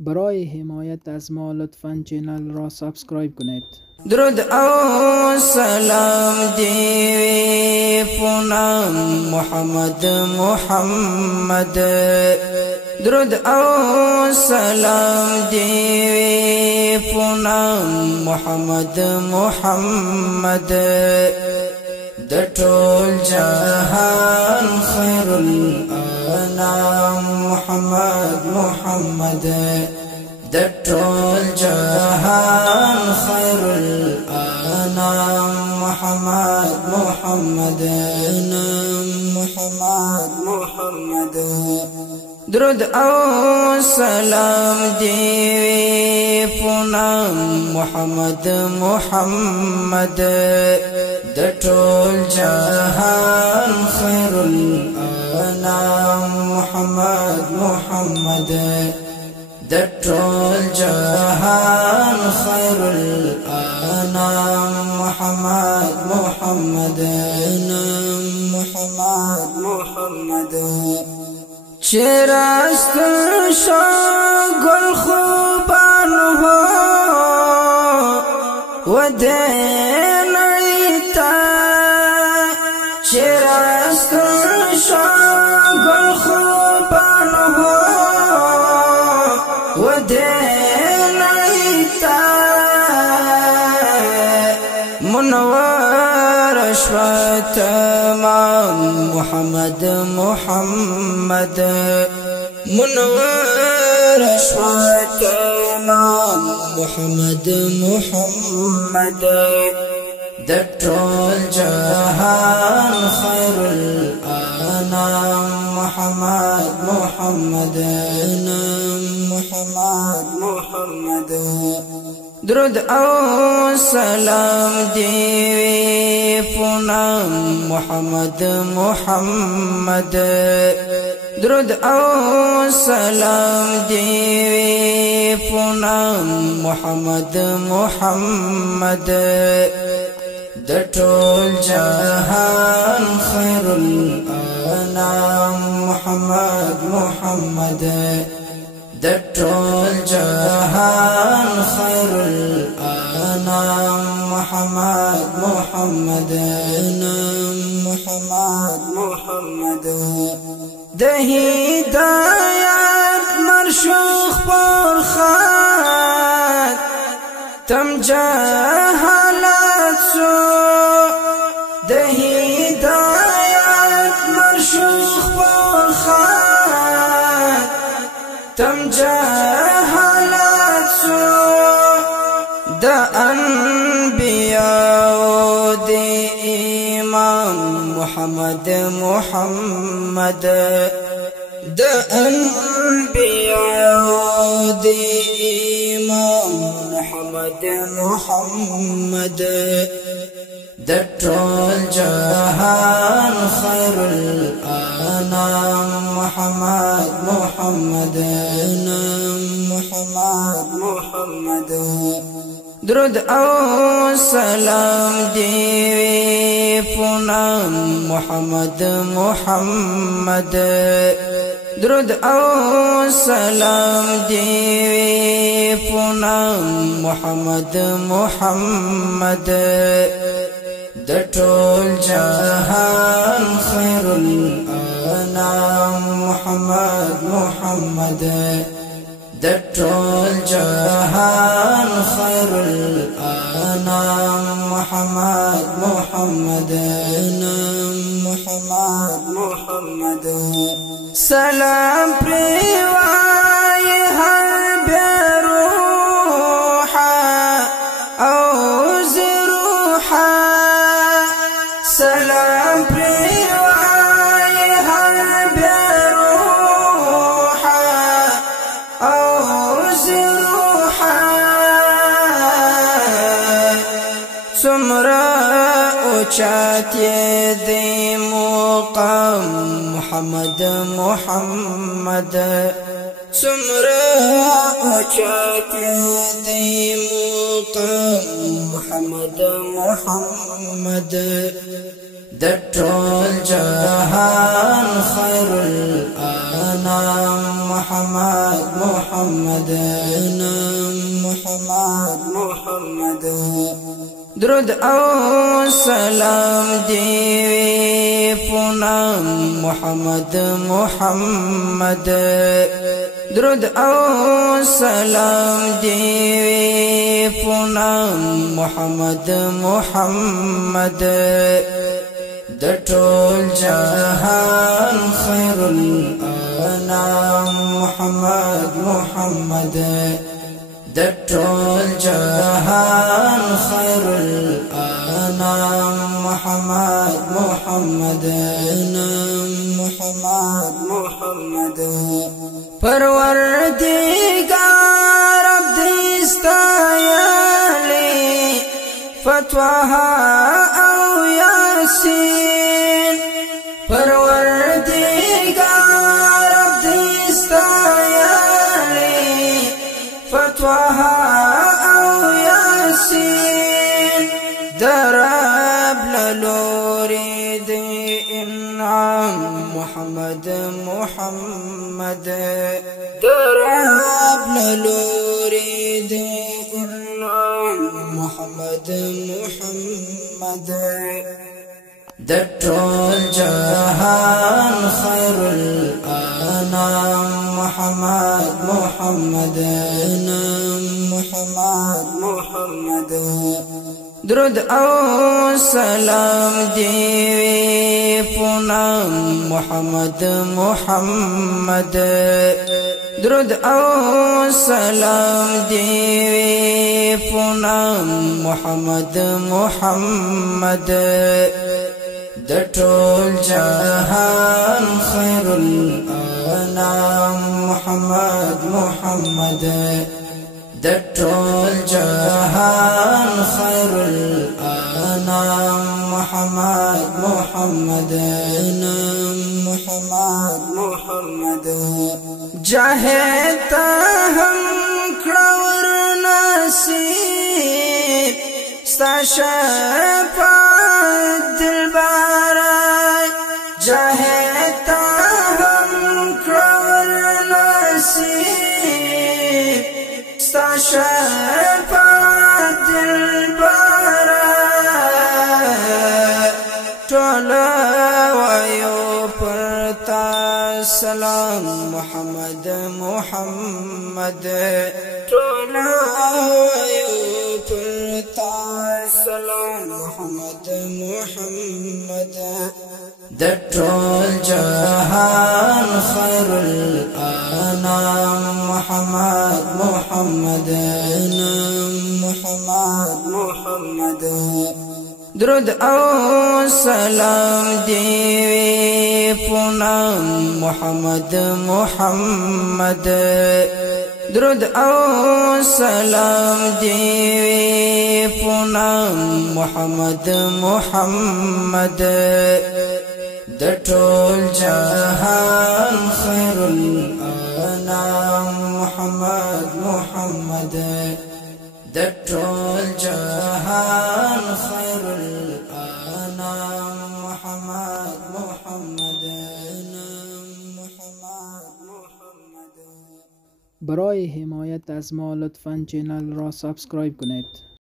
برای حمایت از ما لطفاً چینل را سابسکرایب کنید. درود او سلام دیوی پونم محمد محمد. درود او سلام دیوی پونم محمد محمد. د ټول جهان خیر الانام محمد محمد. د ټول جهان خیر الانام محمد محمد. محمد محمد. درود او سلام دیوی پونم محمد محمد. د ټول جهان خیر الانام محمد محمد. د ټول جهان خیر الانام محمد محمد. محمد محمد. چراست شغل خوبان هو ودین ایتا. چراست شغل خوبان هو ودین ایتا. منور شوت تمام محمد محمد. منور شوت تمام محمد محمد. د ټول جهان خیر الانام محمد محمد. محمد محمد. درود او سلام دیوی پونم محمد محمد. درود او سلام دیوی پونم محمد محمد. د ټول جهان خیر الانام محمد محمد. د ټول جهان خیر الانام محمد محمد. محمد محمد. د هدایت مرشوخ پر خط تم جهالت سو. د هدایت مرشوخ پر خط تم جهالت سو. د انبیاء دی امام محمد محمد. د انبیاء دی امام محمد محمد. د ټول جهان خیر الانام محمد محمد. محمد محمد. درود او سلام دیوی پونم محمد محمد. درود او سلام دیوی پونم محمد محمد. د ټول جهان خیر الانام محمد محمد. د ټول جهان خیر الانام محمد محمد. محمد محمد. سلام پریوای هر بروحا او زروحا. سلام پریوای هر بروحا او زروحا. سمرا اوچات دی مقام محمد محمد. سمرا اوچات دی مقام محمد محمد. د ټول جهان خیر الانام نام محمد محمد نام محمد محمد درود او سلام دی پونام محمد محمد درود او سلام دی پونام محمد محمد د ټول جهان خیر الانام محمد محمد د ټول جهان خیر الانام محمد محمد نام محمد محمد پروردگار عبد استایلی فتواها او یاسین پروردگار عبد استایلی فتواها او یاسین درب للوری دی انعام محمد محمد درب للوری دی انعام محمد محمد د ټول جهان خیر الانام محمد محمد نام محمد محمد درود او سلام دی پونام محمد محمد درود او سلام دی پونام محمد محمد د ټول جهان خیر الانام محمد محمد د ټول جهان خیر الانام محمد محمد نام محمد محمد جاهد ته هم کړور نصیب ستا شفاعت دلبر جاهد ته هم کړور نصیب ستا شفاعت دلبر ټول وایو پرتا سلام محمد محمد ټول وایو پرتا سلام محمد محمد د ټول جهان خیر الانام محمد محمد نام محمد محمد درود او سلام دی پونام محمد محمد درود او سلام دی پونام محمد محمد د ټول جهان خیر الانام محمد محمد د ټول جهان خیر الانام محمد محمد نام محمد محمد برای حمایت از ما لطفاً چینل را سابسکرایب کنید.